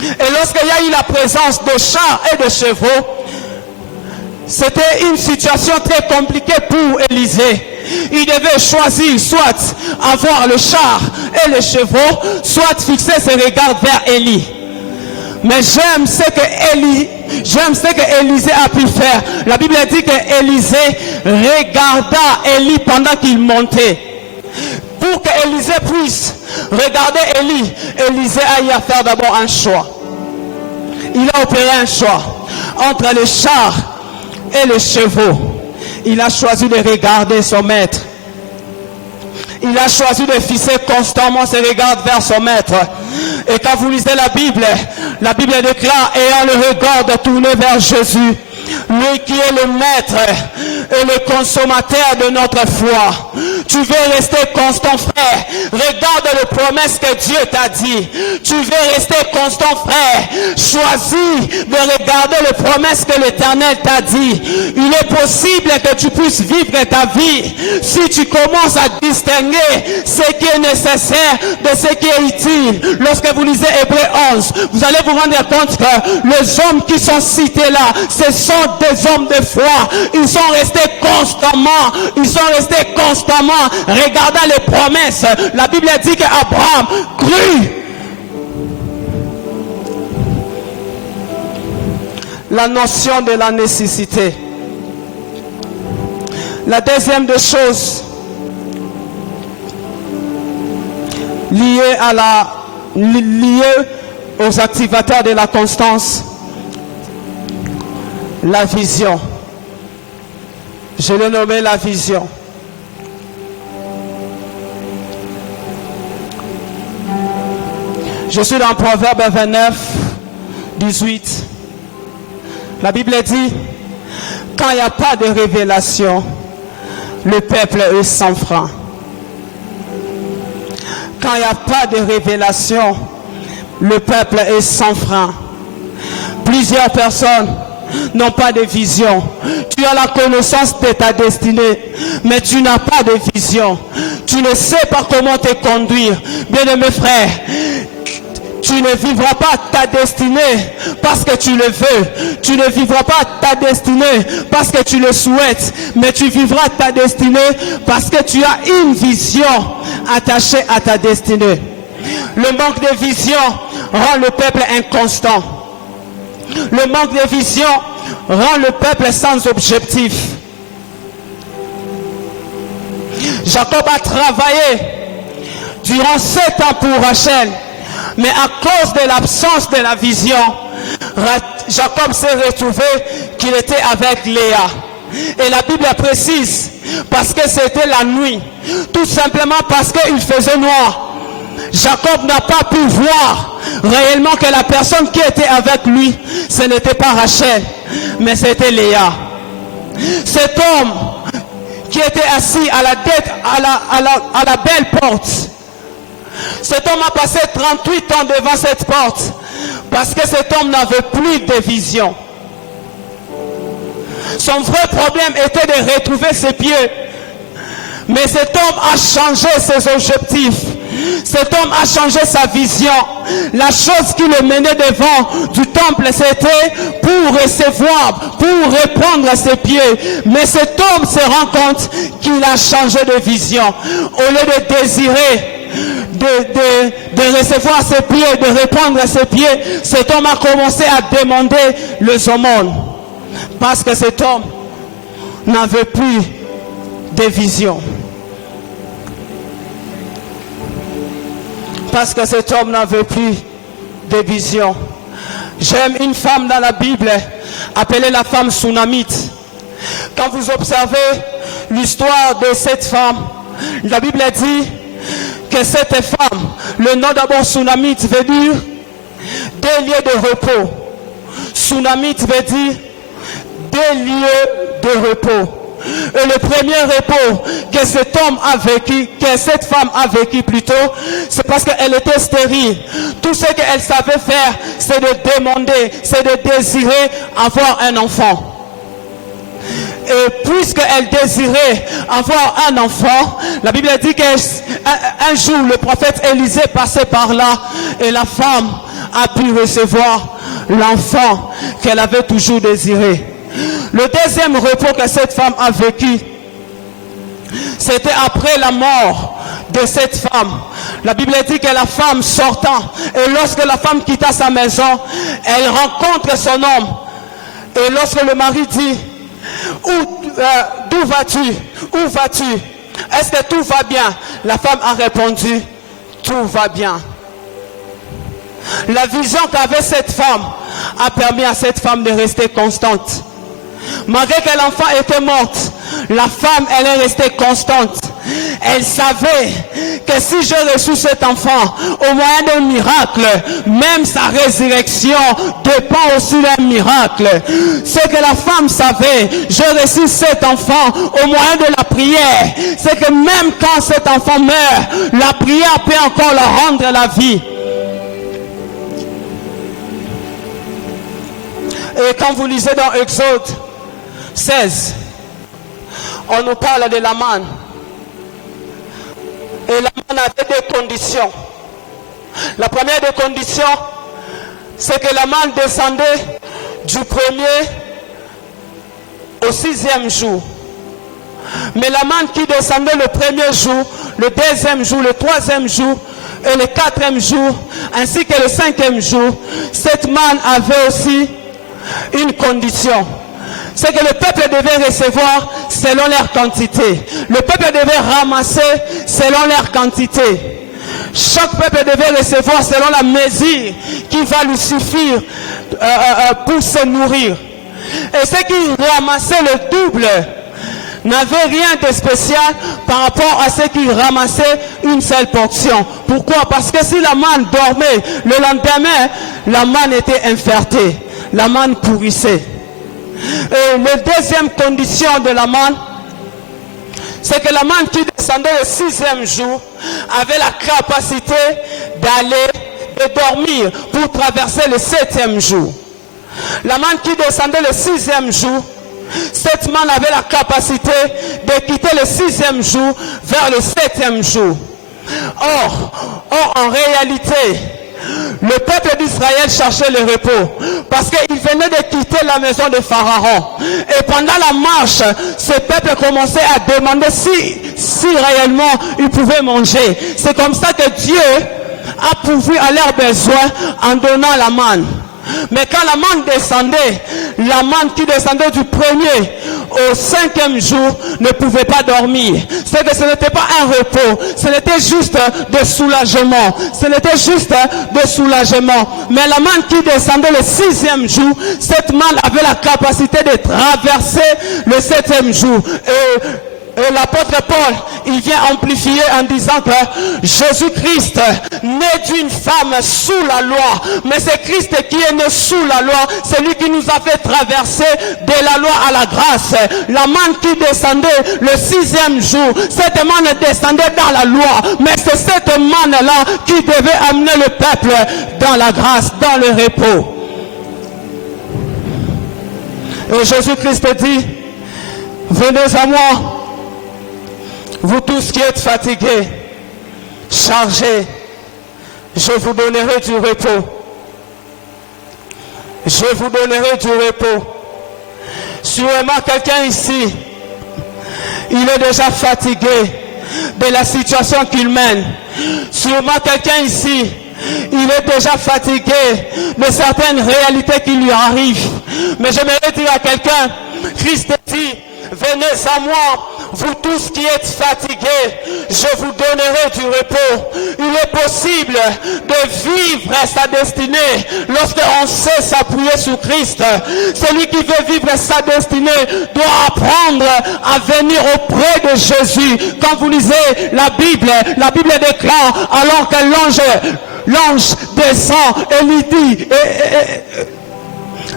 Et lorsqu'il y a eu la présence de chars et de chevaux, c'était une situation très compliquée pour Élisée. Il devait choisir soit avoir le char et les chevaux, soit fixer ses regards vers Élie. Mais j'aime ce que Élisée a pu faire. La Bible dit que Élisée regarda Élie pendant qu'il montait. Pour que Élisée puisse regarder Élie, Élisée a eu à faire d'abord un choix. Il a opéré un choix entre les chars et les chevaux. Il a choisi de regarder son maître. Il a choisi de fixer constamment ses regards vers son maître. Et quand vous lisez la Bible déclare, ayant le regard tourné vers Jésus, lui qui est le maître et le consommateur de notre foi. Tu veux rester constant, frère. Regarde les promesses que Dieu t'a dit. Tu veux rester constant, frère. Choisis de regarder les promesses que l'Éternel t'a dit. Il est possible que tu puisses vivre ta vie si tu commences à distinguer ce qui est nécessaire de ce qui est utile. Lorsque vous lisez Hébreux 11, vous allez vous rendre compte que les hommes qui sont cités là, ce sont des hommes de foi. Ils sont restés constamment regardant les promesses. La Bible dit qu'Abraham crut. La notion de la nécessité. La deuxième des choses liée aux activateurs de la constance, la vision. Je l'ai nommé la vision. Je suis dans Proverbe 29, 18. La Bible dit, quand il n'y a pas de révélation, le peuple est sans frein. Quand il n'y a pas de révélation, le peuple est sans frein. Plusieurs personnes n'ont pas de vision. Tu as la connaissance de ta destinée, mais tu n'as pas de vision. Tu ne sais pas comment te conduire. Bien-aimé frère, tu ne vivras pas ta destinée parce que tu le veux. Tu ne vivras pas ta destinée parce que tu le souhaites. Mais tu vivras ta destinée parce que tu as une vision attachée à ta destinée. Le manque de vision rend le peuple inconstant. Le manque de vision rend le peuple sans objectif. Jacob a travaillé durant 7 ans pour Rachel. Mais à cause de l'absence de la vision, Jacob s'est retrouvé qu'il était avec Léa. Et la Bible précise, parce que c'était la nuit, tout simplement parce qu'il faisait noir. Jacob n'a pas pu voir réellement que la personne qui était avec lui, ce n'était pas Rachel, mais c'était Léa. Cet homme qui était assis à la belle porte, cet homme a passé 38 ans devant cette porte parce que cet homme n'avait plus de vision. Son vrai problème était de retrouver ses pieds. Mais cet homme a changé ses objectifs. Cet homme a changé sa vision. La chose qui le menait devant du temple, c'était pour recevoir, pour reprendre ses pieds. Mais cet homme se rend compte qu'il a changé de vision. Au lieu de désirer de recevoir ses pieds, de reprendre ses pieds, cet homme a commencé à demander les aumônes. Parce que cet homme n'avait plus de vision. Parce que cet homme n'avait plus de vision. J'aime une femme dans la Bible appelée la femme Sunamite. Quand vous observez l'histoire de cette femme, la Bible dit que cette femme, le nom d'abord Sunamite veut dire des lieux de repos. Sunamite veut dire des lieux de repos. Et le premier repos que cet homme a vécu, que cette femme a vécu plutôt, c'est parce qu'elle était stérile. Tout ce qu'elle savait faire, c'est de demander, c'est de désirer avoir un enfant. Et puisqu'elle désirait avoir un enfant, la Bible dit qu'un jour le prophète Élisée passait par là et la femme a pu recevoir l'enfant qu'elle avait toujours désiré. Le deuxième repos que cette femme a vécu, c'était après la mort de cette femme. La Bible dit que la femme sortant, et lorsque la femme quitta sa maison, elle rencontre son homme. Et lorsque le mari dit, d'où vas-tu? Où vas-tu? Est-ce que tout va bien? La femme a répondu, tout va bien. La vision qu'avait cette femme a permis à cette femme de rester constante. Malgré que l'enfant était morte, la femme, elle est restée constante. Elle savait que si je reçus cet enfant au moyen d'un miracle, même sa résurrection dépend aussi d'un miracle. Ce que la femme savait, je reçus cet enfant au moyen de la prière. C'est que même quand cet enfant meurt, la prière peut encore leur rendre la vie. Et quand vous lisez dans Exode 16, on nous parle de la manne. Et la manne avait des conditions. La première des conditions, c'est que la manne descendait du premier au 6e jour. Mais la manne qui descendait le premier jour, le deuxième jour, le troisième jour et le 4e jour, ainsi que le 5e jour, cette manne avait aussi une condition. C'est que le peuple devait recevoir selon leur quantité. Le peuple devait ramasser selon leur quantité. Chaque peuple devait recevoir selon la mesure qui va lui suffire pour se nourrir. Et ceux qui ramassaient le double n'avaient rien de spécial par rapport à ceux qui ramassaient une seule portion. Pourquoi? Parce que si la manne dormait, le lendemain, la manne était infertile. La manne pourrissait. Et la deuxième condition de la manne, c'est que la manne qui descendait le 6e jour avait la capacité d'aller et dormir pour traverser le 7e jour. La manne qui descendait le 6e jour, cette manne avait la capacité de quitter le 6e jour vers le 7e jour. Or, en réalité, le peuple d'Israël cherchait le repos parce qu'il venait de quitter la maison de Pharaon. Et pendant la marche, ce peuple commençait à demander si réellement ils pouvaient manger. C'est comme ça que Dieu a pourvu à leurs besoins en donnant la manne. Mais quand la manne descendait, la manne qui descendait du premier au 5e jour ne pouvait pas dormir. C'est que ce n'était pas un repos, ce n'était juste de soulagement. Ce n'était juste de soulagement. Mais la manne qui descendait le 6e jour, cette manne avait la capacité de traverser le 7e jour. Et l'apôtre Paul, il vient amplifier en disant que Jésus-Christ, né d'une femme sous la loi, mais c'est Christ qui est né sous la loi, c'est lui qui nous a fait traverser de la loi à la grâce. La manne qui descendait le 6e jour, cette manne descendait dans la loi, mais c'est cette manne-là qui devait amener le peuple dans la grâce, dans le repos. Et Jésus-Christ dit, venez à moi, vous tous qui êtes fatigués, chargés, je vous donnerai du repos. Je vous donnerai du repos. Sûrement quelqu'un ici, il est déjà fatigué de la situation qu'il mène. Sûrement quelqu'un ici, il est déjà fatigué de certaines réalités qui lui arrivent. Mais j'aimerais dire à quelqu'un, Christ dit, venez à moi, vous tous qui êtes fatigués, je vous donnerai du repos. Il est possible de vivre sa destinée lorsqu'on sait s'appuyer sur Christ. Celui qui veut vivre sa destinée doit apprendre à venir auprès de Jésus. Quand vous lisez la Bible déclare, alors que l'ange descend et lui dit,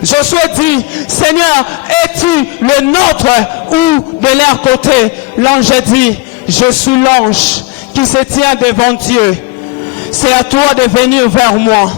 Josué dit, Seigneur, es-tu le nôtre ou de leur côté? L'ange dit, je suis l'ange qui se tient devant Dieu. C'est à toi de venir vers moi.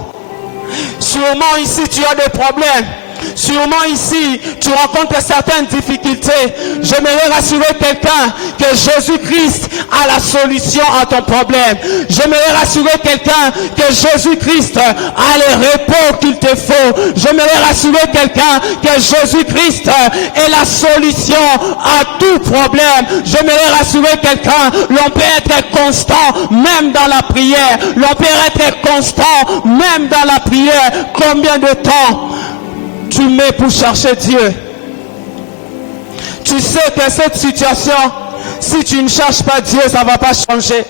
Sûrement ici tu as des problèmes. Sûrement ici, tu rencontres certaines difficultés. J'aimerais rassurer quelqu'un que Jésus-Christ a la solution à ton problème. J'aimerais rassurer quelqu'un que Jésus-Christ a le repos qu'il te faut. J'aimerais rassurer quelqu'un que Jésus-Christ est la solution à tout problème. J'aimerais rassurer quelqu'un, l'on peut être constant même dans la prière. L'on peut être constant même dans la prière. Combien de temps tu mets pour chercher Dieu? Tu sais que cette situation, si tu ne cherches pas Dieu, ça ne va pas changer.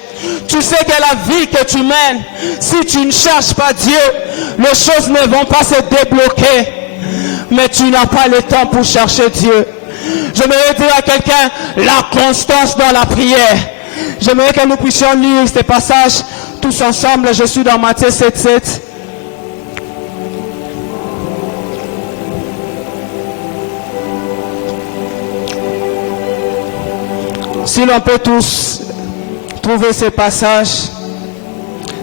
Tu sais que la vie que tu mènes, si tu ne cherches pas Dieu, les choses ne vont pas se débloquer. Mais tu n'as pas le temps pour chercher Dieu. Je me dire à quelqu'un, la constance dans la prière J'aimerais que nous puissions lire ces passages tous ensemble. Je suis dans Matthieu 7:7. Si l'on peut tous trouver ces passages,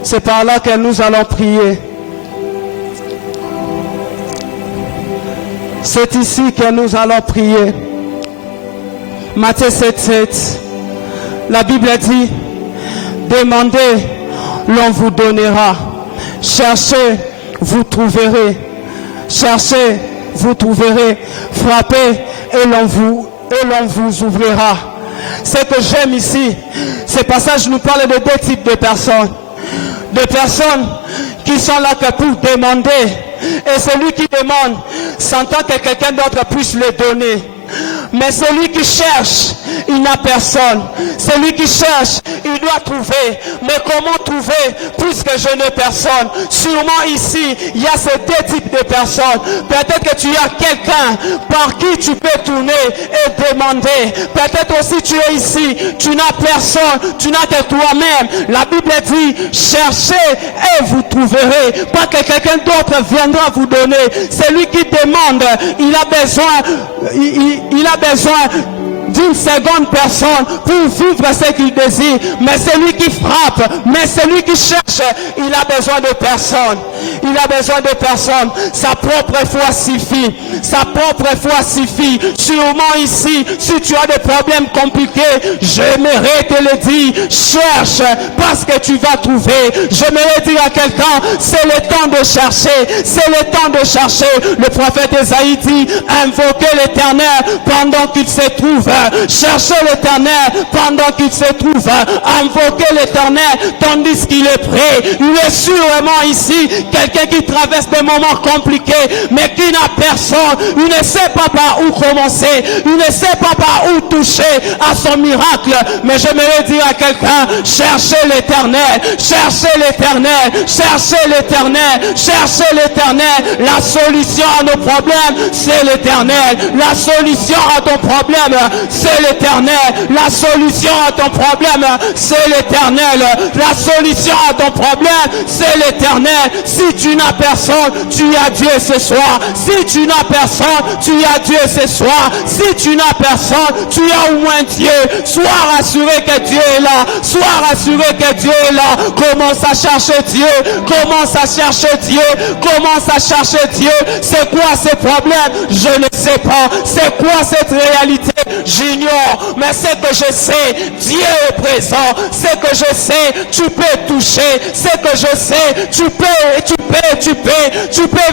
c'est par là que nous allons prier. C'est ici que nous allons prier. Matthieu 7:7. La Bible dit, demandez, l'on vous donnera. Cherchez, vous trouverez. Cherchez, vous trouverez. Frappez, et l'on vous ouvrira. Ce que j'aime ici, ce passage nous parle de deux types de personnes. Des personnes qui sont là que pour demander. Et celui qui demande s'entend que quelqu'un d'autre puisse le donner. Mais celui qui cherche, il n'a personne. Celui qui cherche, il doit trouver. Mais comment trouver puisque je n'ai personne? Sûrement ici, il y a ces deux types de personnes. Peut-être que tu as quelqu'un par qui tu peux tourner et demander. Peut-être aussi tu es ici, tu n'as personne, tu n'as que toi-même. La Bible dit, cherchez et vous trouverez. Pas que quelqu'un d'autre viendra vous donner. Celui qui demande, il a besoin d'une seconde personne pour vivre ce qu'il désire. Mais celui qui frappe, mais celui qui cherche, il a besoin de personne. Il a besoin de personne. Sa propre foi suffit. Sa propre foi suffit. Sûrement ici, si tu as des problèmes compliqués, j'aimerais te le dire. Cherche parce que tu vas trouver. J'aimerais dire à quelqu'un, c'est le temps de chercher. C'est le temps de chercher. Le prophète Esaïe dit, invoquez l'Éternel pendant qu'il se trouve. Cherchez l'Éternel pendant qu'il se trouve. Invoquez l'Éternel tandis qu'il est prêt. Il est sûrement ici quelqu'un qui traverse des moments compliqués, mais qui n'a personne. Il ne sait pas par où commencer. Il ne sait pas par où toucher à son miracle. Mais j'aimerais dire à quelqu'un, cherchez l'Éternel. Cherchez l'Éternel. Cherchez l'Éternel. Cherchez l'Éternel. La solution à nos problèmes, c'est l'Éternel. La solution à ton problème, c'est l'Éternel. La solution à ton problème, c'est l'Éternel. La solution à ton problème, c'est l'Éternel. Si tu n'as personne, tu as Dieu ce soir. Si tu n'as personne, tu as Dieu ce soir. Si tu n'as personne, tu as au moins Dieu. Sois rassuré que Dieu est là. Sois rassuré que Dieu est là. Commence à chercher Dieu. Commence à chercher Dieu. Commence à chercher Dieu. C'est quoi ces problèmes? Je ne sais pas. C'est quoi cette réalité? J'ignore. Mais ce que je sais, Dieu est présent. Ce que je sais, tu peux toucher. Ce que je sais, tu peux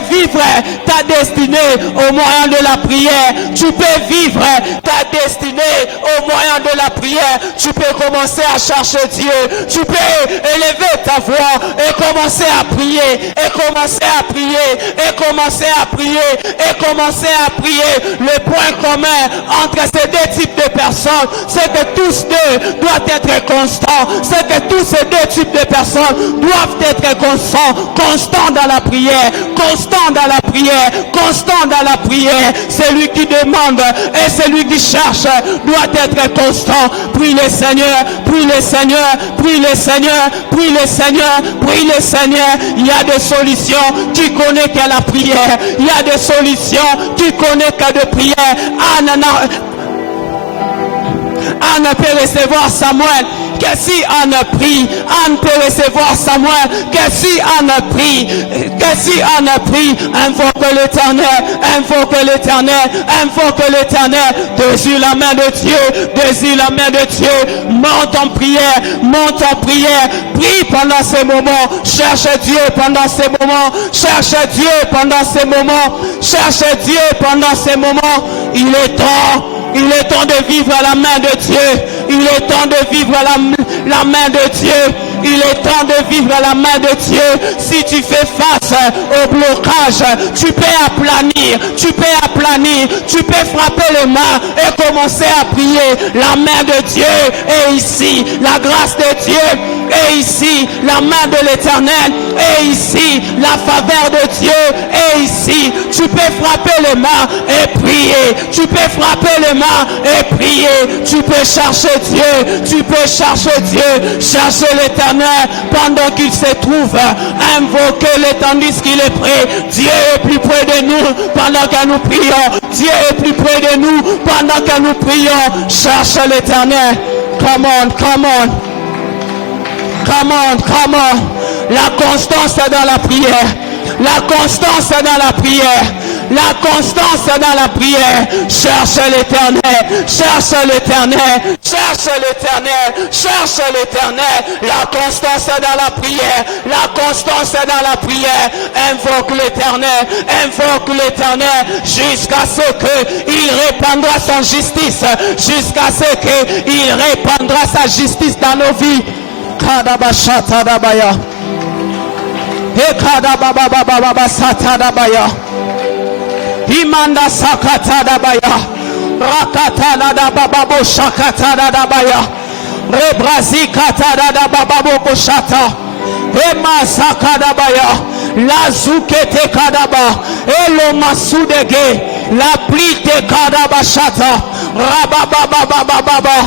vivre ta destinée au moyen de la prière. Tu peux vivre ta destinée au moyen de la prière. Tu peux commencer à chercher Dieu. Tu peux élever ta voix et commencer à prier. Et commencer à prier. Et commencer à prier. Et commencer à prier. Le point commun entre ces deux types de personnes, c'est que tous deux doivent être constants. C'est que tous ces deux types de personnes doivent être constants dans la prière, constant dans la prière, constant dans la prière. Celui qui demande et celui qui cherche doit être constant. Prie le Seigneur, prie le Seigneur, prie le Seigneur, prie le Seigneur, prie le Seigneur. Il y a des solutions qui connaissent qu'à la prière. Il y a des solutions qui connaissent qu'à de prière. Anne peut recevoir Samuel. Que si Anne prie, Anne peut recevoir Samuel. Que si Anne prie, invoque l'Éternel, invoque l'Éternel, invoque l'Éternel. Désire la main de Dieu, désire la main de Dieu. Monte en prière, monte en prière. Prie pendant ces moments. Cherche Dieu pendant ces moments. Cherche Dieu pendant ces moments. Cherche Dieu pendant ces moments. Il est temps de vivre la main de Dieu. Il est temps de vivre la main de Dieu. Il est temps de vivre la main de Dieu. Si tu fais face au blocage, tu peux aplanir, tu peux frapper les mains et commencer à prier. La main de Dieu est ici, la grâce de Dieu est ici, la main de l'Éternel est ici, la faveur de Dieu est ici. Tu peux frapper les mains et prier, tu peux frapper les mains et prier, tu peux chercher Dieu, chercher l'Éternel pendant qu'il se trouve, invoquer-le tandis qu'il est prêt. Dieu est plus près de nous pendant que nous prions, Dieu est plus près de nous pendant que nous prions. Cherche l'Éternel. Come on, come on. Come on, come on. La constance dans la prière. La constance dans la prière. La constance dans la prière. Cherche l'Éternel. Cherche l'Éternel. Cherche l'Éternel. Cherche l'Éternel. La constance dans la prière. La constance dans la prière. Invoque l'Éternel. Invoque l'Éternel. Jusqu'à ce qu'il répandra son justice. Jusqu'à ce qu'il répandra sa justice dans nos vies. Kadabashata dabaya. Ekadababababa satadabaya. Imanda sakata dabaya. Rakata dabababo shakata dabaya. Rebrazi kata dabababo shata. Ema sakadabaya. La zukete kadaba. Elo masudege. La plite kadabashata. Rababababababa.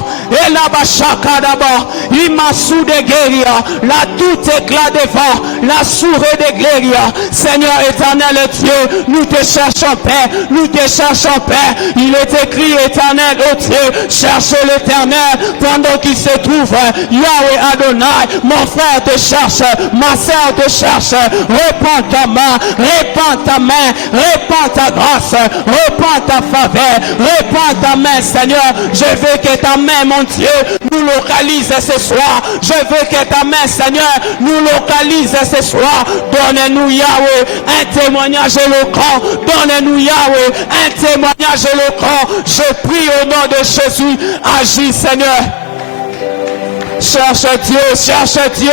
Elabashakadaba. Imasudegeria. La tout éclat de vent. La sourée de Gléria. Seigneur éternel et Dieu, nous te cherchons Père. Nous te cherchons Père. Il est écrit éternel ô Dieu. Cherche l'éternel pendant qu'il se trouve. Yahweh Adonai. Mon frère te cherche. Ma sœur te cherche. Répands ta main. Répands ta main. Répands ta grâce. Répands ta faveur. Répands ta main Seigneur. Je veux que ta main mon Dieu nous localise ce soir. Je veux que ta main Seigneur nous localise ce soir. Donne-nous Yahweh un témoignage éloquent. Donne-nous Yahweh un témoignage éloquent. Je prie au nom de Jésus. Agis Seigneur. Cherche Dieu, cherche Dieu.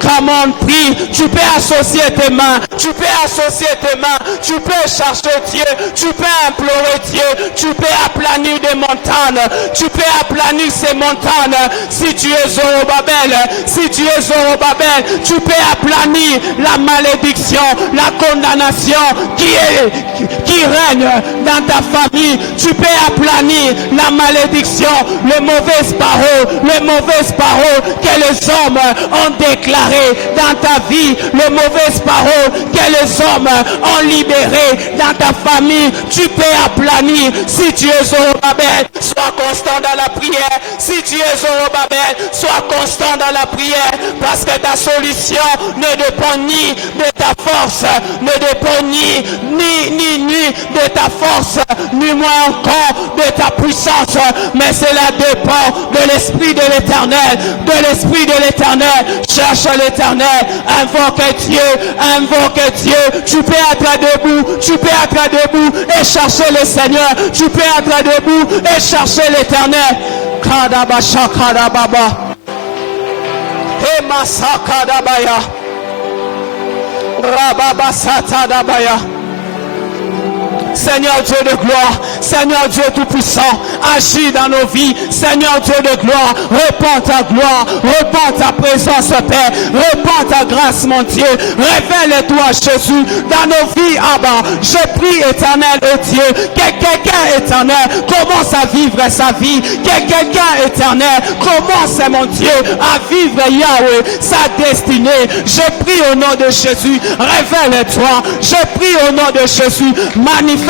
Come on, prie. Tu peux associer tes mains. Tu peux associer tes mains. Tu peux chercher Dieu. Tu peux implorer Dieu. Tu peux aplanir des montagnes. Tu peux aplanir ces montagnes. Si tu es Zorobabel, si tu es Zorobabel, tu peux aplanir la malédiction, la condamnation qui règne dans ta famille. Tu peux aplanir la malédiction, les mauvaises paroles que les hommes ont déclarées dans ta vie, les mauvaises paroles que les hommes ont libérées dans ta famille. Tu peux aplanir. Si tu es Zorobabel, sois constant dans la prière. Si tu es Zorobabel, sois constant dans la prière, parce que ta solution ne dépend ni de ta force, ne dépend ni de ta force, ni moins encore de ta puissance, mais cela dépend de l'Esprit de l'Éternel, de l'Esprit de l'Éternel. Cherche l'Éternel, invoque Dieu, invoque Dieu. Tu peux être debout, tu peux être debout et chercher le Seigneur. Tu peux être debout et chercher l'Éternel. Kadabasha kadababa. Emasa kadabaya. Rababasata dabaya. Seigneur Dieu de gloire, Seigneur Dieu tout-puissant, agis dans nos vies. Seigneur Dieu de gloire, répands ta gloire, répands ta présence, Père, répands ta grâce, mon Dieu. Révèle-toi, Jésus, dans nos vies, Abba. Je prie, éternel, oh Dieu, que quelqu'un, éternel, commence à vivre sa vie. Que quelqu'un, éternel, commence, mon Dieu, à vivre, Yahweh, sa destinée. Je prie au nom de Jésus, révèle-toi. Je prie au nom de Jésus, manifeste-toi.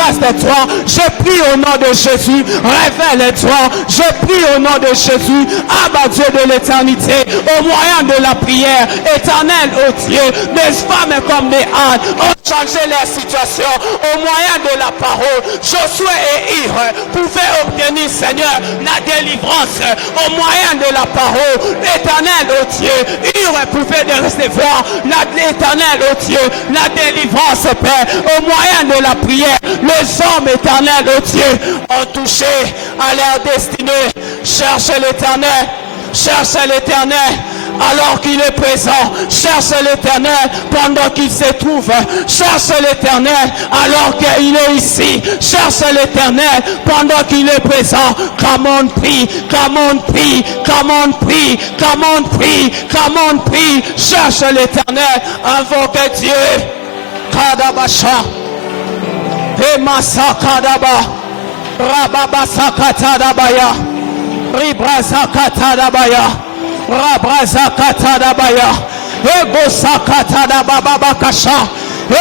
Je prie au nom de Jésus, révèle-toi. Je prie au nom de Jésus, Abba Dieu de l'éternité, au moyen de la prière. Éternel, oh Dieu, des femmes comme des ânes ont changé leur situation au moyen de la parole. Josué et Ir pouvaient obtenir, Seigneur, la délivrance au moyen de la parole. Éternel, oh Dieu, Ir pouvait recevoir l'éternel, oh Dieu, la délivrance, Père, au moyen de la prière. Les hommes éternels, oh Dieu, ont touché à leur destinée. Cherche l'éternel, cherche l'éternel, alors qu'il est présent. Cherche l'Éternel pendant qu'il se trouve. Cherche l'Éternel alors qu'il est ici. Cherche l'Éternel pendant qu'il est présent. Come on, prie, come on, prie, come on, prie, come on, prie, come on, prie. Cherche l'Éternel, invoque Dieu. Kadabasha, Emasa Kadaba, Rababasa Katadabaya, Ribraza Katadabaya, Rabraza Katadabaya, Ebosa Katadababakasha.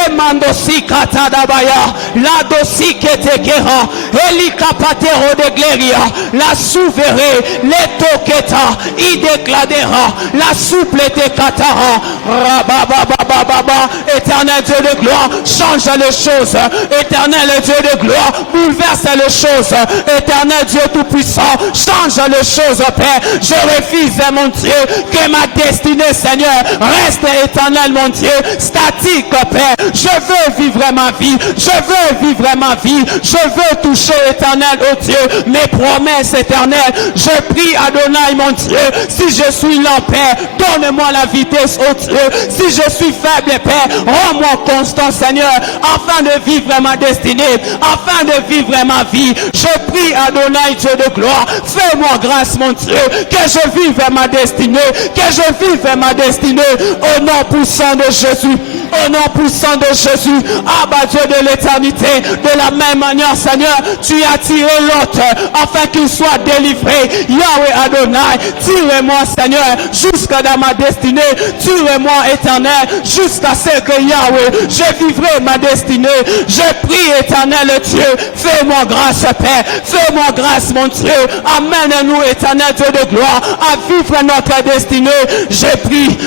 Emandosi katadabaya, la dosi ketekera, elikapatero de gleria, la souveraine, les toketa, idécladera, la souple te katara, rabababababa, éternel Dieu de gloire, change les choses, éternel Dieu de gloire, bouleverse les choses, éternel Dieu tout-puissant, change les choses, Père, je refuse, mon Dieu, que ma destinée, Seigneur, reste éternel, mon Dieu, statique, Père. Je veux vivre ma vie. Je veux vivre ma vie. Je veux toucher éternel, oh Dieu, mes promesses éternelles. Je prie Adonai, mon Dieu, si je suis lent, Père, donne-moi la vitesse, oh Dieu. Si je suis faible, Père, rends-moi constant, Seigneur, afin de vivre ma destinée, afin de vivre ma vie. Je prie Adonai, Dieu de gloire, fais-moi grâce, mon Dieu, que je vive ma destinée, que je vive ma destinée, au nom puissant de Jésus. Au nom puissant de Jésus, Abba Dieu de l'éternité, de la même manière, Seigneur, tu as tiré l'autre afin qu'il soit délivré. Yahweh Adonai, tire-moi, Seigneur, jusqu'à dans ma destinée. Tire-moi, éternel, jusqu'à ce que Yahweh, je vivrai ma destinée. Je prie, éternel Dieu, fais-moi grâce, Père. Fais-moi grâce, mon Dieu. Amène-nous, éternel Dieu de gloire, à vivre notre destinée. Je prie